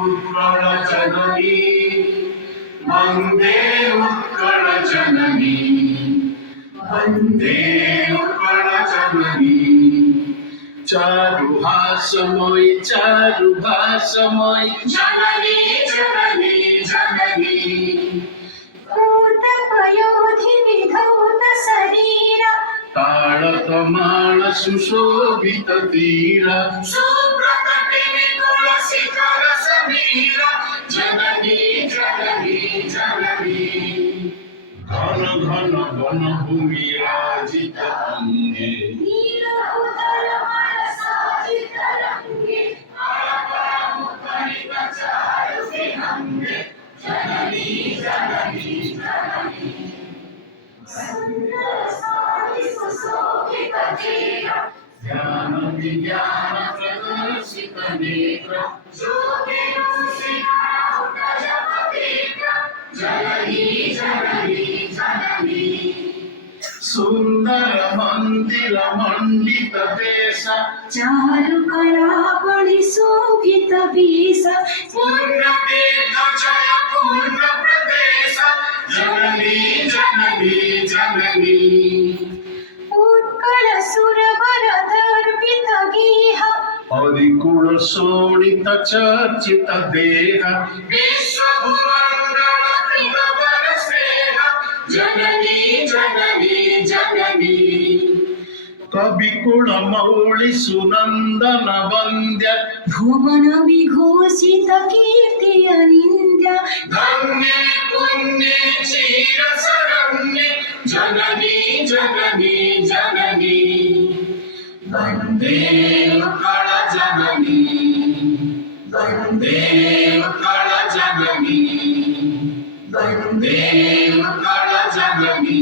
उत्कल जननी वन्दे उत्कल जननी वन्दे उत्कल जननी चारुहासमयी जननी जननी जननी भूतपयोधि धौत शरीर ताळकमाळ सुशोभित तीर सुप्रकटे विपुल शिखर समीर जननी जननी जननी घन घन वन भूमि राजित अंगे नीलोदर साजित रंगे मुखरित चारु विहंगे जननी जननी जननी सुंदर सारि सुशोभित चेहर ज्ञान विज्ञान प्रदर्शित नेत्र जननी जननी जननी सुंदर मंदिर मंडित वेश चारुकलावळि शोभित वेश पूर्ण तीर्थ जय पूर्ण प्रदेश जननी जननी जननी उत्कल सुरवर दर्पित गेह हरिकुल शोणित चर्चित देह विश्वभुवंगल कृतवर स्नेह जननी जननी जननी कविकुल मौळि सुनंदन वन्द्य भुवन विघोषित कीर्ति अनिन्द्य धन्ये पुण्ये क्षीर शरण्ये जननी जननी जननी वन्दे उत्कल जननी वन्दे उत्कल जननी वन्दे उत्कल जननी